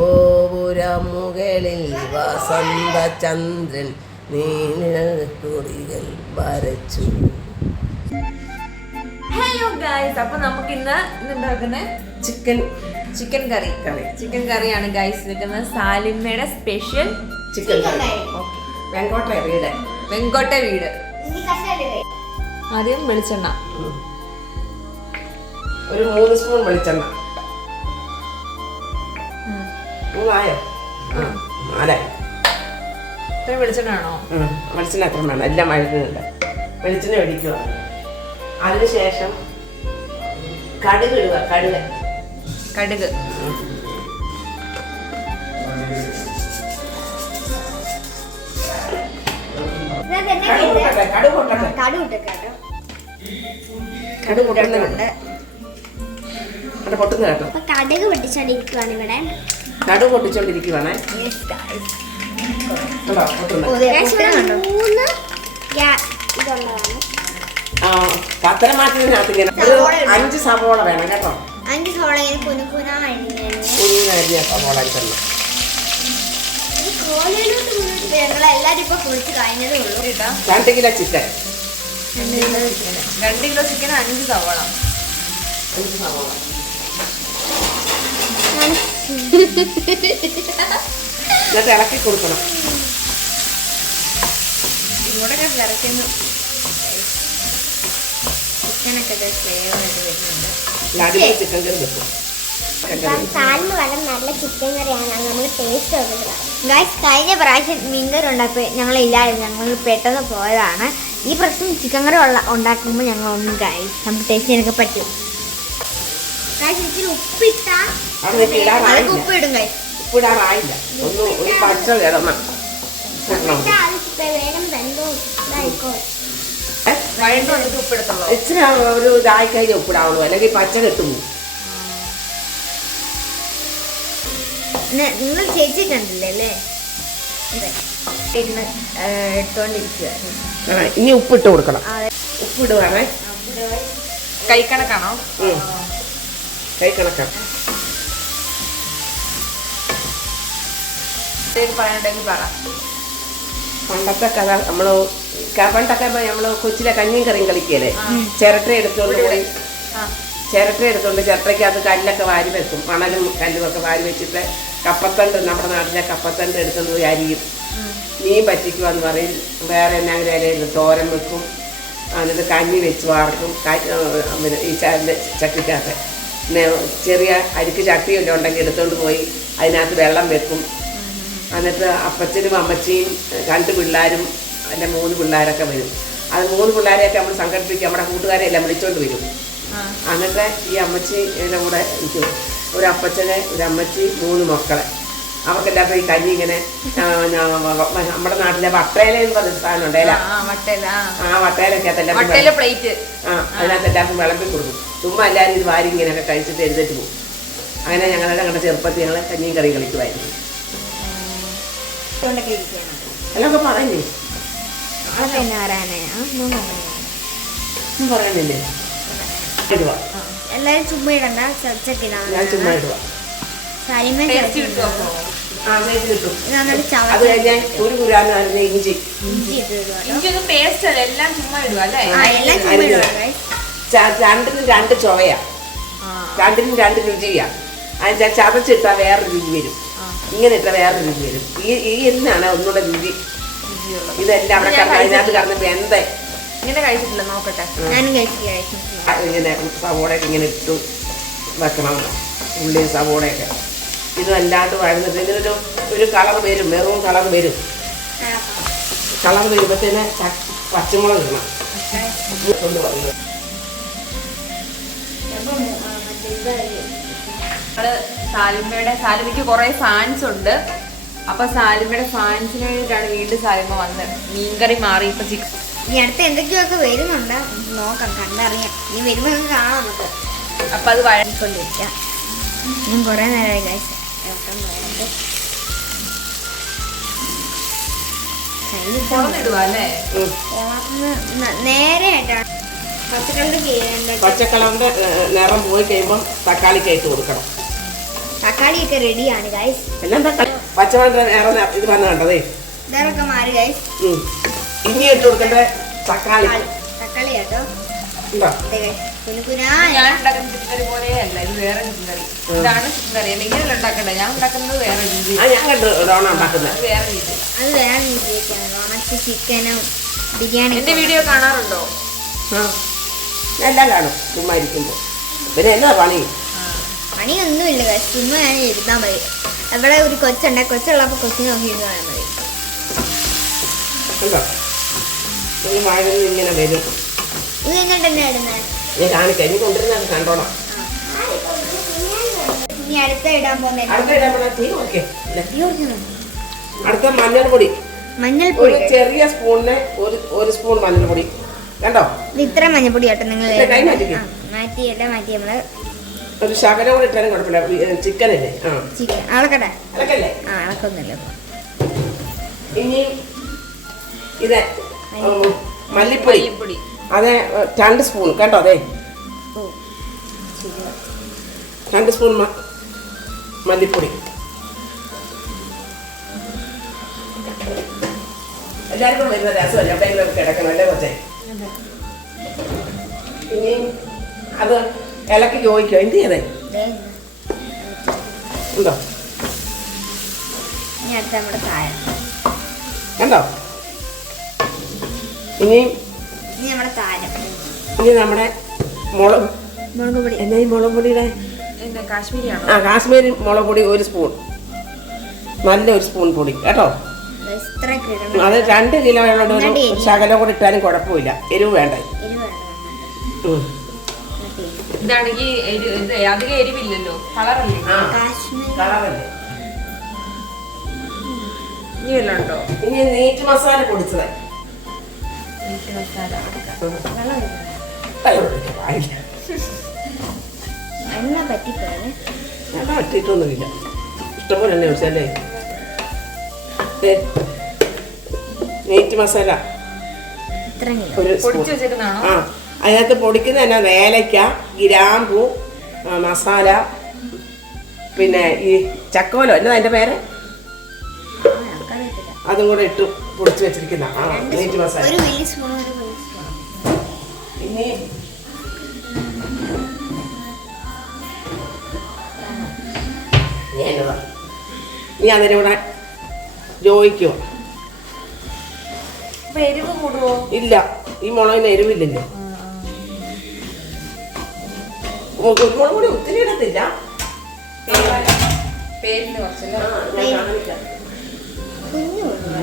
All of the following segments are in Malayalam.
ഗോപുരമുകളിൽ വസന്ത ചന്ദ്രൻ നീലക്കുറികൾ വരച്ചു. ഹലോ ഗൈസ്, അപ്പൊ നമുക്ക് ഇന്ന് ഉണ്ടാക്കുന്നത് ചിക്കൻ കറിയാണ് ഗൈസ്. വെക്കുന്നത് സാലിമയുടെ സ്പെഷ്യൽ ചിക്കൻ കറി. വെങ്കോട്ടെ വീട്. ആദ്യം വെളിച്ചെണ്ണ, ഒരു 3 സ്പൂൺ വെളിച്ചെണ്ണ. മൂന്നായോ? നാലായി. ഇത്ര വെളിച്ചെണ്ണ ആണോ? വെളിച്ചെണ്ണ എത്ര വേണം? എല്ലാം മഴക്കുന്നുണ്ട്. വെളിച്ചെണ്ണ ഒഴിക്കുക. അതിനുശേഷം കടുക് ഇടുക. കടുക് പൊട്ടിച്ചോണ്ടിരിക്കുവാണ്. പത്തര മാറ്റത്തിനകത്ത് ഇങ്ങനെ ഒരു 5 സവോള വേണം കേട്ടോ. 5 സവോള കുഞ്ഞിനരിഞ്ഞ സവോള തന്നെ. എല്ലാരും ഇപ്പൊ കുളിച്ച് കഴിഞ്ഞതേ ഉള്ളൂ. 2 കിലോ ചിക്കൻ. 2 കിലോ ചിക്കൻ 5 സവോള. എന്നിട്ട് ഇളക്കി കൊടുക്കണം. ഇവിടെ വിറയ്ക്കുന്നു. ചിക്കനൊക്കെ വരുന്നുണ്ട്. ചിക്കൻ കറി വെക്കും. സാലിന് വളരെ നല്ല ചിക്കൻ കറിയാണ്. നമ്മൾ ടേസ്റ്റ് നോക്കുന്നത്. ഗൈസ്, കഴിഞ്ഞ പ്രാവശ്യം മീൻകറി ഉണ്ടാക്കി ഞങ്ങളില്ലായിരുന്നു. ഞങ്ങൾ പെട്ടെന്ന് പോയതാണ്. ഈ പ്രാവശ്യം ചിക്കൻ കറി ഉണ്ടാക്കുമ്പോൾ ഞങ്ങൾ ഒന്നും ഗൈസ് നമുക്ക് ടേസ്റ്റ് ചെയ്യാനൊക്കെ പറ്റും. ഗൈസ്, ഇച്ചിരി ഉപ്പിട്ടാ ഉപ്പിടും. ഗൈസ്, ഉപ്പിടാറായില്ല. ഒരു പച്ച വേഗം വെന്തോ ഇതായിക്കോ. ഇച്ചിരി ഒരു ഇതായി കഴിഞ്ഞ ഉപ്പിടാവുള്ളൂ, അല്ലെങ്കിൽ പച്ച കെട്ടുന്നു. നിങ്ങൾ ചേച്ചി കണ്ടില്ലേ അല്ലേ? എടുത്തോണ്ടിരിക്കുക. ഇനി ഉപ്പിട്ട് കൊടുക്കണം. ഉപ്പിടുവാണേ. കൈക്കണക്കാണോ? കൈക്കണക്കാണ്. പറയണ്ടെങ്കിൽ പറ. പണ്ടത്തെ കഥ പണ്ടൊക്കെ നമ്മള് കൊച്ചിലെ കഞ്ഞിയും കറിയും കളിക്കല്ലേ, ചിരട്ട എടുത്തോണ്ട് പോയി ചിരട്ടയ്ക്കകത്ത് കല്ലൊക്കെ വാരി വെക്കും. മണലും കല്ലും ഒക്കെ വാരി വെച്ചിട്ട് കപ്പത്തണ്ട്, നമ്മുടെ നാട്ടിലെ കപ്പത്തണ്ട് എടുത്തോണ്ട് പോയി അരിയും. മീൻ പറ്റിക്കുവാന്ന് പറയും. വേറെ എന്നാങ്കിലും ഇലയിൽ തോരൻ വെക്കും. എന്നിട്ട് കഞ്ഞി വെച്ച് വാർക്കും. ഈ ചട്ടിക്കകത്ത് പിന്നെ ചെറിയ അരിക്ക് ചട്ടിയൊക്കെ ഉണ്ടെങ്കിൽ എടുത്തോണ്ട് പോയി അതിനകത്ത് വെള്ളം വെക്കും. എന്നിട്ട് അപ്പച്ചനും അമ്മച്ചിയും 2 പിള്ളേരും അല്ലെ 3 പിള്ളേരൊക്കെ വരും. അത് 3 പിള്ളേരെയൊക്കെ നമ്മൾ സംഘടിപ്പിക്കും. നമ്മുടെ കൂട്ടുകാരെ എല്ലാം വിളിച്ചോണ്ട് വരും. എന്നിട്ട് ഈ അമ്മച്ചിയുടെ കൂടെ ഇരിക്കും. ഒരു അപ്പച്ചനെ, ഒരു അമ്മച്ചി, 3 മക്കളെ. അവർക്കെല്ലാവർക്കും ഈ കഞ്ഞി ഇങ്ങനെ നമ്മുടെ നാട്ടിലെ വട്ടയില എന്ന് പറഞ്ഞ സാധനം ഉണ്ടേല, ആ വട്ടയിലൊക്കെ അതിനകത്ത് എല്ലാവർക്കും വിളമ്പി കൊടുക്കും. ചുമ്മാ എല്ലാവരും ഇത് വാരി ഇങ്ങനെയൊക്കെ കഴിച്ചിട്ട് എഴുന്നേറ്റ് പോകും. അങ്ങനെ ഞങ്ങളുടെ ചെറുപ്പത്തിൽ ഞങ്ങൾ കഞ്ഞിയും കറിയും കളിക്കുമായിരുന്നു. എല്ലാം പറഞ്ഞേ പറയുന്നില്ലേ? ഇടുക. എല്ലാരും ചുമ്മാ ഇടണ്ട. ഞാൻ ചുമ്മാ ഇടുക. അത് കഴിഞ്ഞാൽ ഒരു കുരാന്ന് പറഞ്ഞ ഇഞ്ചി പേസ്റ്റ് അല്ല, എല്ലാം ചുമ്മാ ഇടുക അല്ലേ? 2 ചുവയാ, 2 രുചിയാ. അതിന്റെ ചതച്ചിട്ടാ വേറൊരു രുചി വരും. ഇങ്ങനെ ഇട്ട വേറൊരു രുചി വരും. ഈ എന്നാണ് ഒന്നുകൂടെ രുചി. ഇതെല്ലാം അവിടെ അതിനകത്ത് കടന്ന് വെന്ത ഇങ്ങനെ കഴിച്ചിട്ടില്ല. നോക്കട്ടെ, ഇങ്ങനെ സവോളയൊക്കെ ഇങ്ങനെ ഇട്ടു വെക്കണം. ഉള്ളി സവോളയൊക്കെ ഇതും അല്ലാണ്ട് വഴന്നിട്ട് ഇതിനൊരു കളർ വരും. മെറൂൺ കളർ വരും. കളർ വരുമ്പോഴത്തേന് പച്ചമുളക് ഇടണം. സാലിമയ്ക്ക് കുറെ ഫാൻസ് ഉണ്ട്. അപ്പൊ സാലിമയുടെ ഫാൻസിന് വേണ്ടിയിട്ടാണ് വീണ്ടും സാലിമ വന്നത്. മീൻകറി മാറി ഇപ്പൊ ചിക്കൻ. ഇനി അടുത്ത് എന്തൊക്കെയൊക്കെ വരുന്നുണ്ട് നോക്കാം, കണ്ടറിയാം. ഇനി വരുമ്പോൾ കാണാം നമുക്ക്. അപ്പൊ അത് വഴങ്ങിക്കൊണ്ടിരിക്കാം. ഞാൻ കുറെ നേരമായി കഴിച്ചു. നേരെ പച്ചക്കളറിന്റെ നിറം പോയി കഴിയുമ്പോൾ തക്കാളിക്ക് ഇട്ട് കൊടുക്കണം. തക്കാളിയൊക്കെ റെഡിയാണ് ഗൈസ്. എല്ലാം പച്ചവെള്ളം വേറെ ഇത് വന്ന് കണ്ടതേ ഇതൊക്കെ മാറി ഗൈസ്. ഇനി ഇട്ട് കൊടുക്കേണ്ട തക്കാളി കേട്ടോ. ഞാൻ ഉണ്ടാക്കുന്ന ചിക്കൻ കറി പോലെയല്ല, ഇത് വേറെ ചിക്കൻ കറി. ഇതാണ് ചിക്കൻ കറി. നിങ്ങൾ ഉണ്ടാക്കണ്ടേ? ഞാൻ ഉണ്ടാക്കുന്നത് വേറെ രീതി. ഞാൻ കണ്ടു ഉണ്ടാക്കുന്നത് അത് വേറെ രീതി. അത് വേറെ രീതിയൊക്കെയാണ്. ഉണക്കി ചിക്കനും ബിരിയാണി. എന്റെ വീഡിയോ കാണാറുണ്ടോ? എല്ലാം കാണും ചുമ്മാ ഇരിക്കുമ്പോൾ. പിന്നെ എന്നാ പണി? പണിയൊന്നുമില്ല ഗൈസ്, ചുമ്മാ ഞാൻ ഇരുന്നാൽ മതി. അവിടെ ഒരു കൊച്ചുണ്ട്, കൊച്ചുള്ളപ്പോൾ കൊച്ചിനെ നോക്കി ഇരുന്നാൽ മതി. കണ്ടോ മഴ ഇങ്ങനെ വരും. ഇത് കഴിഞ്ഞിട്ട് എന്നാ ഇടുന്നത്? ഞാൻ കാണിക്കാം. ഇനി കൊണ്ടുവരുന്നത് കണ്ടോളാം. ഇനി അടുത്ത ഇടാൻ പോകുന്നത് അടുത്ത ഇടാൻ പോണ തീ നോക്കേ. അടുത്ത മഞ്ഞൾപ്പൊടി. മഞ്ഞൾപ്പൊടി ഒരു ചെറിയ സ്പൂണിന് ഒരു സ്പൂൺ മഞ്ഞൾപ്പൊടി. കണ്ടോ ഇത് ഇത്ര മഞ്ഞൾപ്പൊടി കേട്ടോ. നിങ്ങൾ കൈ മാറ്റി മാറ്റി നമ്മള് ഒരു ശകലം കൂടി ഇട്ടാലും കുഴപ്പമില്ല. ചിക്കനല്ലേ? ചിക്കൻ അളക്കട്ടെ. അതൊക്കെയല്ലേ? അളക്കൊന്നുമില്ല. ഇനി ഇത് മല്ലിപ്പൊടി. അതെ 2 സ്പൂൺ കേട്ടോ. അതെ 2 സ്പൂൺ മല്ലിപ്പൊടി. എല്ലാവർക്കും വരുന്ന രസമല്ല, എവിടെയെങ്കിലും കിടക്കണം അല്ലേ കൊച്ചേ? ഇനി അത് ഇലക്ക് ചോദിക്കോ എന്ത് ചെയ്തേ ഉണ്ടോ? ഇനി അടുത്ത നമ്മുടെ കായം കണ്ടോ? ഇനി നമ്മുടെ താരം. ഇനി നമ്മുടെ മുളക് പൊടി. എന്നാ ഈ മുളക് പൊടിയുടെ കാശ്മീരിയാണോ? കാശ്മീരി മുളക് പൊടി 1 സ്പൂൺ. നല്ല 1 സ്പൂൺ പൊടി കേട്ടോ. അത് 2 കിലോ ഒരു ശകലം കൂടി ഇട്ടാലും കുഴപ്പമില്ല. എരിവ് വേണ്ട. ഇതാണെങ്കിൽ അധികം എരിവില്ലല്ലോ. കളറല്ലേ? കളറല്ലേ? ഇനി വല്ലതും ഉണ്ടോ? ഇനി നീറ്റ് മസാല പൊടിച്ചത്. മീറ്റ് മസാല എണ്ണ പറ്റിപ്പോയെ. ഞാൻ പറ്റിയിട്ടൊന്നുമില്ല. ഇഷ്ടംപോലെ എണ്ണ ഒഴിച്ചല്ലേ. നീറ്റ് മസാല ഒരു പൊടിച്ചു വെച്ചേക്കുന്നതാണോ? അതിനകത്ത് പൊടിക്കുന്ന തന്നെ ഏലക്ക, ഗ്രാമ്പൂ, മസാല, പിന്നെ ഈ ചക്കോലോ എന്നാ അതിന്റെ പേര്, അതും കൂടെ ഇട്ട് പൊടിച്ചു വെച്ചിരിക്കുന്ന നീറ്റ് മസാല. ഇനി നീ അതിനെ കൂടെ ജോയിക്കോ? എരിവ് കൂടുവോ? ഇല്ല, ഈ മുളകിന് എരിവില്ലല്ലോ. കുരുമുളക് പൊടി ഒത്തിരി ഇടത്തില്ല.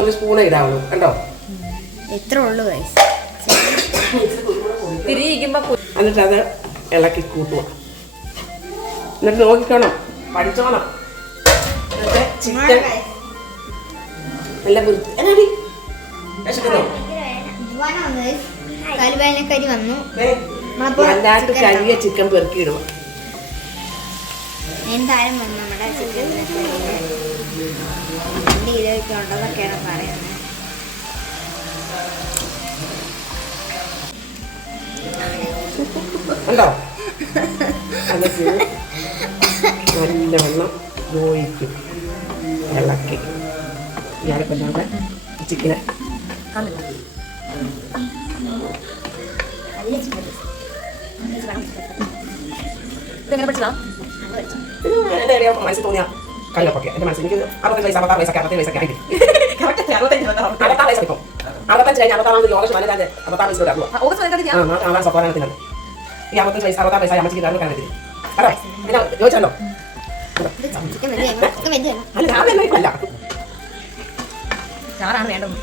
ഒരു സ്പൂണേ ഇടാവുള്ളൂ കണ്ടോ. എത്ര ഉള്ളു? എന്നിട്ട് അത് ഇളക്കി കൂട്ടുക. എന്നിട്ട് നോക്കിക്കണം, പഠിച്ചോണം. എന്നിട്ട് ചിക്കൻ നല്ല വൃത്തി കരുവേലക്കരി വന്നു. നല്ലതായിട്ട് കഴുകിയ ചിക്കൻ പെറുക്കിയിടുക. എന്തായാലും വന്നു നമ്മുടെ ചിക്കൻ 2 കിലോയ്ക്ക് ഉണ്ടെന്നൊക്കെയാണ് പറയുന്നത്. ഉണ്ടോ? അതൊക്കെ നല്ലവണ്ണം ജോയിക്കും, ഇളക്കി. ഇയാളിപ്പം നമ്മുടെ ചിക്കനെ മനസ്സിൽ തോന്നിയ കല്ലപ്പൊക്കെ എന്റെ മനസ്സിൽ എനിക്ക് 65 വയസ്സ് 66 വയസ്സൊക്കെ 67 വയസ്സൊക്കെ ആയിട്ട് 66 വയസ്സ് ഇപ്പം 65 കഴിഞ്ഞ് 66 ഓഗസ്റ്റ് 15 66 വയസ്സിലൂടെ സപ്പോറാണ്. ഈ 65 വയസ്സ് 66 വയസ്സായി അമ്മച്ചിക്ക് കാരണം കാണത്തില്ല. കേട്ടോ എന്നാ ചോദിച്ചല്ലോ. അല്ല അല്ല ചാറാണ് വേണ്ടത്.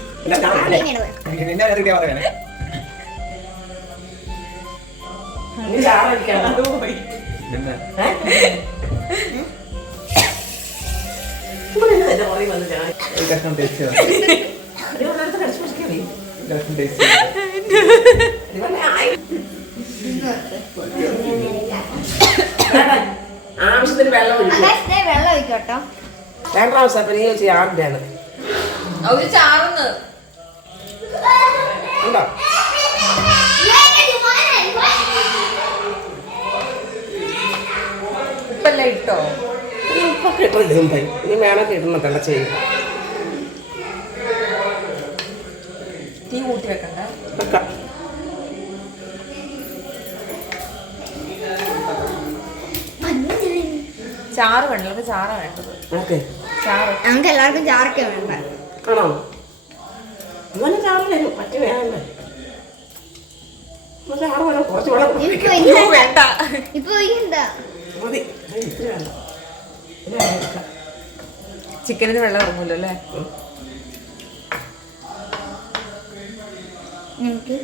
ആവശ്യത്തിന് വെള്ളം വെള്ളം ഒഴിക്കോട്ടോ. 2 പ്രാവശ്യം നീ വെച്ച് ആറിൻ്റെയാണ് ചാറുന്ന് ഉണ്ടോ? ഉപ്പല്ല ഇട്ടോ? ഉപ്പ് ഇപ്പൊ കിട്ടില്ല മുമ്പേ ഇനി വേണം കിട്ടണം തിളച്ച് ചെയ്യും തീ കൂട്ടി വെക്കണ്ടേ? വെക്കാം. ചാറ് വേണ്ടല്ലോ, അപ്പൊ ചാറാ വേണ്ടത്. ഓക്കെ ചാറ് ഞങ്ങൾക്ക് എല്ലാവർക്കും ചാറൊക്കെ വേണ്ട. ആണോ? ഇങ്ങനെ ചാറ് വരും പറ്റി വേണ്ടേ? ചാറ് വേണം കുറച്ച് വെള്ളം ഇപ്പൊ അയ്യോ, വേണ്ട. ഇപ്പൊ എന്താ മതി ഇത്തിരി വേണ്ട ചിക്കനിന് വെള്ളം ഇറങ്ങൂല്ലോ അല്ലേ? ഞങ്ങൾക്ക്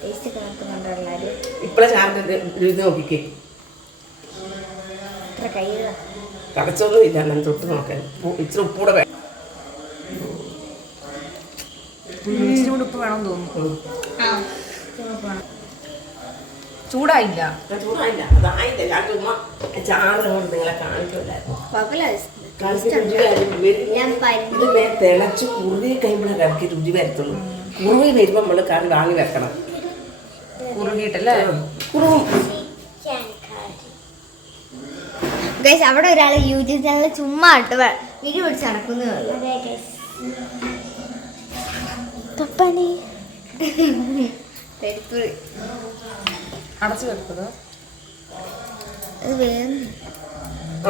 ടേസ്റ്റ് കലർത്തുന്നുണ്ടോ എല്ലാവരും? ഇപ്പഴേ ചാറിന്റെ ഇത് നോക്കിക്കേ ഇത്ര കയ്യില തടച്ചൊന്നും ഇല്ല ഞാൻ തൊട്ട് നോക്കാൻ ഇച്ചിരി ഉപ്പൂടെ വേണം ഇച്ചിരി കൂടി ഉപ്പ് വേണമെന്ന് തോന്നുന്നു. ചൂടായില്ല. ചൂടായില്ല അതായില്ല ഞാൻ ചുമ്മാ ചാറ് കൊണ്ട് നിങ്ങളെ കാണിക്കില്ലായിരുന്നു ഇത് തിളച്ച് കുറുകി കഴിയുമ്പോഴേ കറക്കി രുചി വരത്തുള്ളൂ. കുറുകി വരുമ്പോൾ നമ്മൾ കറി വാങ്ങി വെക്കണം. കുറുകിയിട്ടല്ലേ? കുറുകും. ഗൈസ് അവിടെ ഒരാൾ യൂട്യൂബ് ചാനൽ ചുമ്മാ ഇട്ട് വീഡിയോ പിടിച്ച് നടക്കുന്നേ ഉള്ളൂ. അടച്ചു വെക്കുന്നത് അത് വേഗം ആ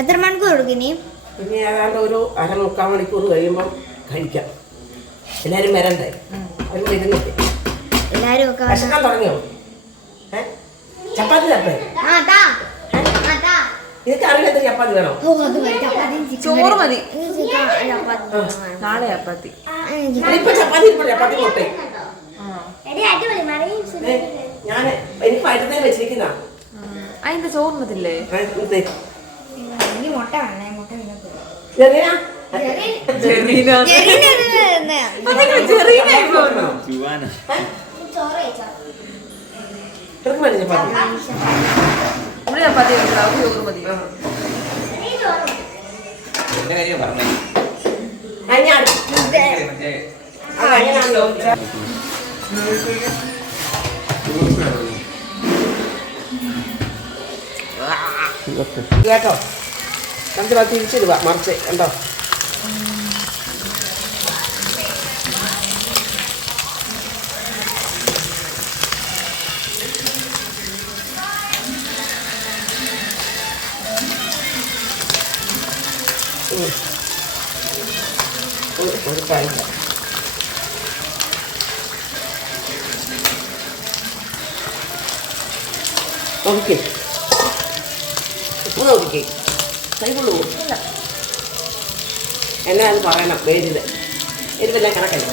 എത്ര മണിക്കൂർ കൊടുക്കും ഇനി? പിന്നെ ഏതാണ്ട് ഒരു 1/4 മണിക്കൂർ കഴിയുമ്പോൾ കഴിക്കാം. എല്ലാവരും വരണ്ടേ? അവർ വരുന്നില്ലേ? എല്ലാരും ഒക്കെ ഭക്ഷണം തുടങ്ങിയോ? ചപ്പാത്തി തരട്ടെ? ഇത് കറിയിലെത്ര ചപ്പാത്തി വേണോ? ചോറ് മതി. നാളെ ചപ്പാത്തി. ഇപ്പൊ ചപ്പാത്തി ഇപ്പൊ ചപ്പാത്തി പോട്ടെ. ഞാൻ എനിക്ക് വൈകുന്നേരം വെച്ചിരിക്കുന്ന അതിന്റെ ചോറിനത്തില്ലേ? മുട്ട വേണേ മുട്ട ചെറിയ ചപ്പാത്തി ഇവിടെ ചപ്പാത്തി ചോറ് മതി. കേട്ടോ നമുക്ക് തിരിച്ചിടുക മറിച്ച് കണ്ടോ. ഒരു കാര്യം നോക്കിക്കേ ഉപ്പ് നോക്കിക്കേ കൈകൊള്ളു എന്നാ അത് പറയണം പേരിത് എരിവെല്ലാം കണക്കല്ല.